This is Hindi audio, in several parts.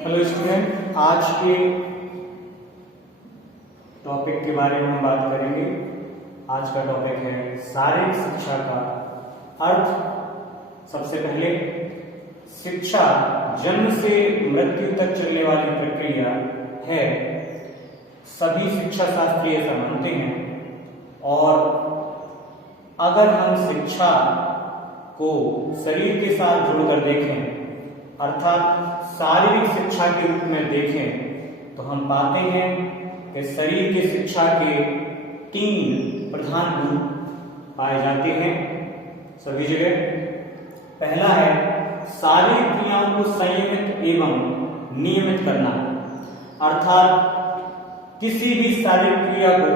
हेलो स्टूडेंट, आज के टॉपिक के बारे में हम बात करेंगे। आज का टॉपिक है शारीरिक शिक्षा का अर्थ। सबसे पहले, शिक्षा जन्म से मृत्यु तक चलने वाली प्रक्रिया है। सभी शिक्षा शास्त्री ऐसा मानते हैं। और अगर हम शिक्षा को शरीर के साथ जोड़कर देखें, अर्थात शारीरिक शिक्षा के रूप में देखें, तो हम पाते हैं कि शरीर की शिक्षा के 3 प्रधान रूप पाए जाते हैं सभी जगह। पहला है शारीरिक क्रियाओं को संयमित एवं नियमित करना, अर्थात किसी भी शारीरिक क्रिया को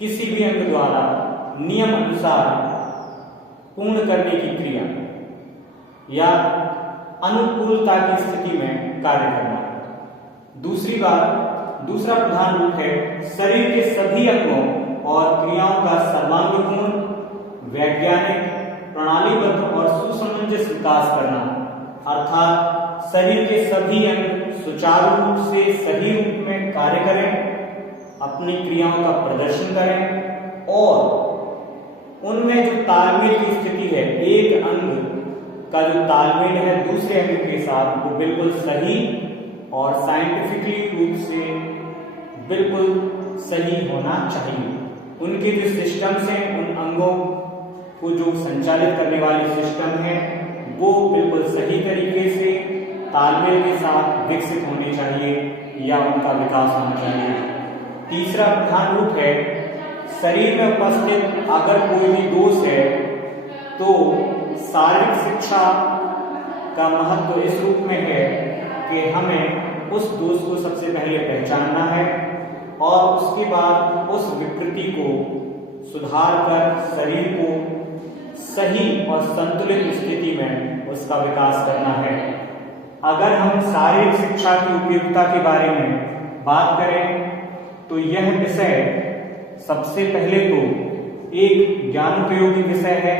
किसी भी अंग द्वारा नियम अनुसार पूर्ण करने की क्रिया या अनुकूलता की स्थिति में कार्य करना। दूसरा प्रधान रूप है शरीर के सभी अंगों और क्रियाओं का सर्वांगीण, वैज्ञानिक, प्रणालीबद्ध और सुसमंजस विकास करना, अर्थात शरीर के सभी अंग सुचारू रूप से सही रूप में कार्य करें, अपनी क्रियाओं का प्रदर्शन करें और उनमें जो तालमेल की स्थिति है, एक अंग का जो तालमेल है दूसरे अंग के साथ, वो बिल्कुल सही और साइंटिफिकली रूप से बिल्कुल सही होना चाहिए। उनके जो सिस्टम्स हैं, उन अंगों को जो संचालित करने वाले सिस्टम हैं, वो बिल्कुल सही तरीके से तालमेल के साथ विकसित होने चाहिए या उनका विकास होना चाहिए। तीसरा प्रधान रूप है शरीर में उपस्थित अगर कोई भी दोष है तो शारीरिक शिक्षा का महत्व इस रूप में है कि हमें उस दोष को सबसे पहले पहचानना है और उसके बाद उस विकृति को सुधार कर शरीर को सही और संतुलित स्थिति में उसका विकास करना है। अगर हम शारीरिक शिक्षा की उपयोगिता के बारे में बात करें तो यह विषय सबसे पहले तो एक ज्ञानोपयोगी विषय है,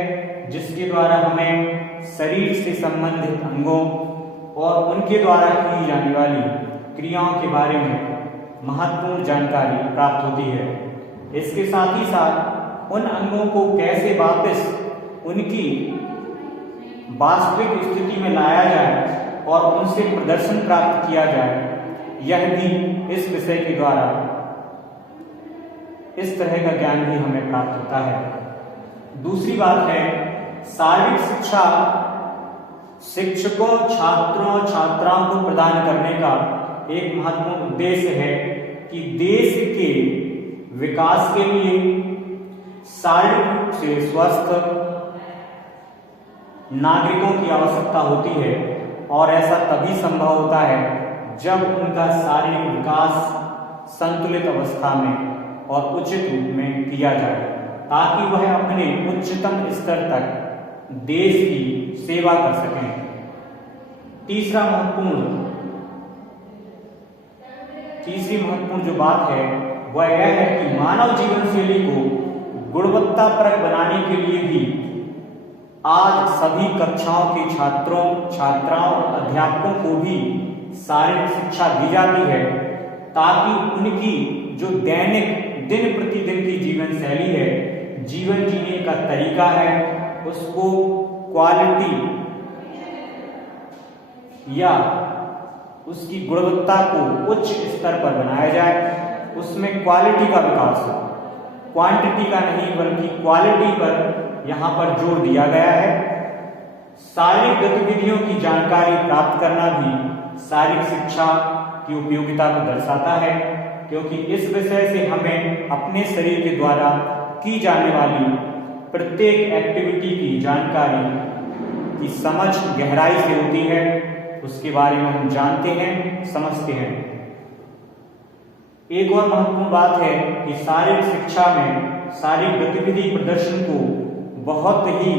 जिसके द्वारा हमें शरीर से संबंधित अंगों और उनके द्वारा की जाने वाली क्रियाओं के बारे में महत्वपूर्ण जानकारी प्राप्त होती है। इसके साथ ही साथ उन अंगों को कैसे वापस उनकी वास्तविक स्थिति में लाया जाए और उनसे प्रदर्शन प्राप्त किया जाए, यह भी इस विषय के द्वारा इस तरह का ज्ञान भी हमें प्राप्त होता है। दूसरी बात है शारीरिक शिक्षा शिक्षकों, छात्रों, छात्राओं को प्रदान करने का एक महत्वपूर्ण उद्देश्य है कि देश के विकास के लिए शारीरिक रूप से स्वस्थ नागरिकों की आवश्यकता होती है और ऐसा तभी संभव होता है जब उनका शारीरिक विकास संतुलित अवस्था में और उचित रूप में किया जाए, ताकि वह अपने उच्चतम स्तर तक देश की सेवा कर सकें। तीसरी महत्वपूर्ण जो बात है वह यह है कि मानव जीवन शैली को गुणवत्तापरक बनाने के लिए भी आज सभी कक्षाओं के छात्रों, छात्राओं और अध्यापकों को भी शारीरिक शिक्षा दी जाती है, ताकि उनकी जो दैनिक दिन प्रतिदिन की जीवन शैली है, जीवन जीने का तरीका है, उसको क्वालिटी या उसकी गुणवत्ता को उच्च स्तर पर बनाया जाए, उसमें क्वालिटी का विकास हो, क्वांटिटी का नहीं बल्कि क्वालिटी पर यहाँ पर जोर दिया गया है। शारीरिक गतिविधियों की जानकारी प्राप्त करना भी शारीरिक शिक्षा की उपयोगिता को दर्शाता है, क्योंकि इस विषय से हमें अपने शरीर के द्वारा की जाने वाली प्रत्येक एक्टिविटी की जानकारी की समझ गहराई से होती है, उसके बारे में हम जानते हैं, समझते हैं। एक और महत्वपूर्ण बात है कि शारीरिक शिक्षा में शारीरिक गतिविधि प्रदर्शन को बहुत ही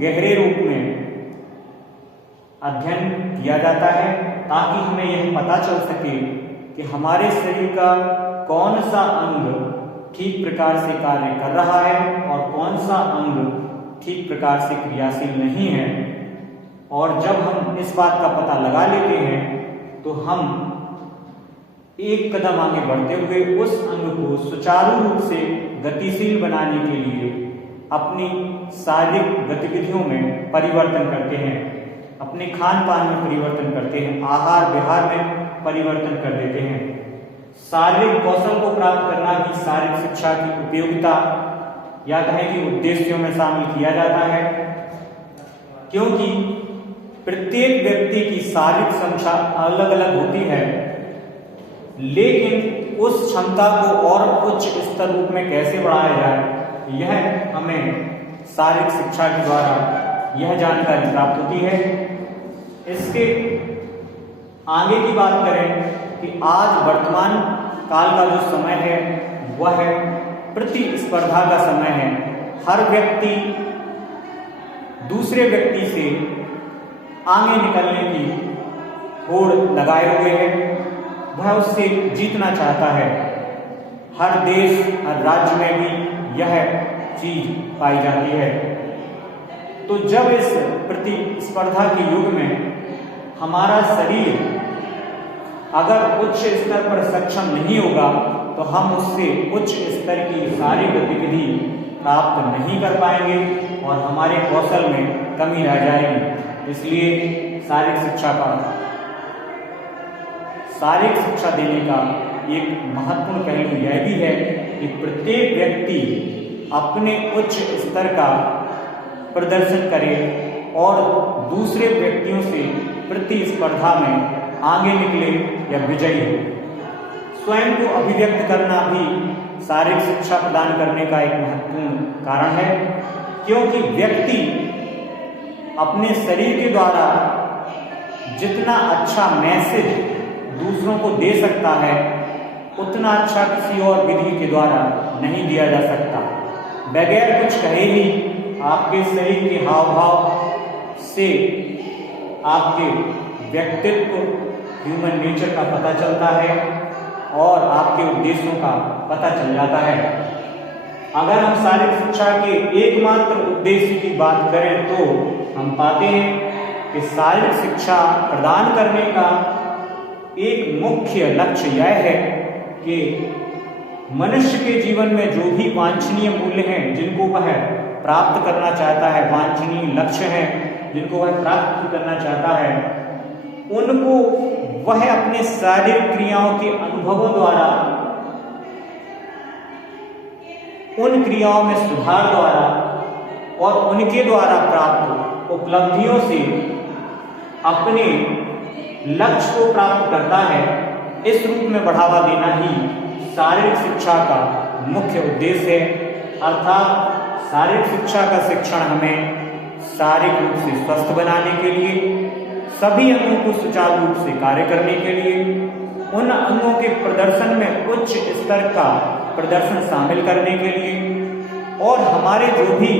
गहरे रूप में अध्ययन किया जाता है, ताकि हमें यह पता चल सके कि हमारे शरीर का कौन सा अंग ठीक प्रकार से कार्य कर रहा है और कौन सा अंग ठीक प्रकार से क्रियाशील नहीं है। और जब हम इस बात का पता लगा लेते हैं तो हम एक कदम आगे बढ़ते हुए उस अंग को सुचारू रूप से गतिशील बनाने के लिए अपनी शारीरिक गतिविधियों में परिवर्तन करते हैं, अपने खान पान में परिवर्तन करते हैं, आहार विहार में परिवर्तन कर देते हैं। शारीरिक कौशल को प्राप्त करना भी शारीरिक शिक्षा की उपयोगिता या कहें कि उद्देश्यों में शामिल किया जाता है, क्योंकि प्रत्येक व्यक्ति की शारीरिक क्षमता अलग अलग होती है, लेकिन उस क्षमता को और उच्च स्तर रूप में कैसे बढ़ाया जाए, यह हमें शारीरिक शिक्षा के द्वारा यह जानकारी प्राप्त होती है। इसके आगे की बात करें कि आज वर्तमान काल का जो समय है वह है प्रतिस्पर्धा का समय है। हर व्यक्ति दूसरे व्यक्ति से आगे निकलने की होड़ लगाए हुए है, वह उससे जीतना चाहता है। हर देश हर राज्य में भी यह चीज पाई जाती है। तो जब इस प्रतिस्पर्धा के युग में हमारा शरीर अगर उच्च स्तर पर सक्षम नहीं होगा तो हम उससे उच्च स्तर की सारी गतिविधि प्राप्त नहीं कर पाएंगे और हमारे कौशल में कमी रह जाएगी। इसलिए शारीरिक शिक्षा देने का एक महत्वपूर्ण पहलू यह भी है कि प्रत्येक व्यक्ति अपने उच्च स्तर का प्रदर्शन करे और दूसरे व्यक्तियों से प्रतिस्पर्धा में आगे निकले या विजयी हो। स्वयं को अभिव्यक्त करना भी शारीरिक शिक्षा प्रदान करने का एक महत्वपूर्ण कारण है, क्योंकि व्यक्ति अपने शरीर के द्वारा जितना अच्छा मैसेज दूसरों को दे सकता है उतना अच्छा किसी और विधि के द्वारा नहीं दिया जा सकता। बगैर कुछ कहे ही आपके शरीर के हाव भाव से आपके व्यक्तित्व ह्यूमन नेचर का पता चलता है और आपके उद्देश्यों का पता चल जाता है। अगर हम शारीरिक शिक्षा के एकमात्र उद्देश्य की बात करें तो हम पाते हैं कि शारीरिक शिक्षा प्रदान करने का एक मुख्य लक्ष्य यह है कि मनुष्य के जीवन में जो भी वांछनीय मूल्य हैं जिनको वह प्राप्त करना चाहता है, वांछनीय लक्ष्य हैं जिनको वह प्राप्त करना चाहता है, उनको वह अपने शारीरिक क्रियाओं के अनुभवों द्वारा, उन क्रियाओं में सुधार द्वारा और उनके द्वारा प्राप्त उपलब्धियों से अपने लक्ष्य को प्राप्त करता है। इस रूप में बढ़ावा देना ही शारीरिक शिक्षा का मुख्य उद्देश्य है। अर्थात शारीरिक शिक्षा का शिक्षण हमें शारीरिक रूप से स्वस्थ बनाने के लिए, सभी अंगों को सुचारू रूप से कार्य करने के लिए, उन अंगों के प्रदर्शन में उच्च स्तर का प्रदर्शन शामिल करने के लिए और हमारे जो भी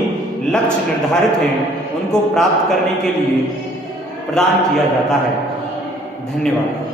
लक्ष्य निर्धारित हैं उनको प्राप्त करने के लिए प्रदान किया जाता है। धन्यवाद।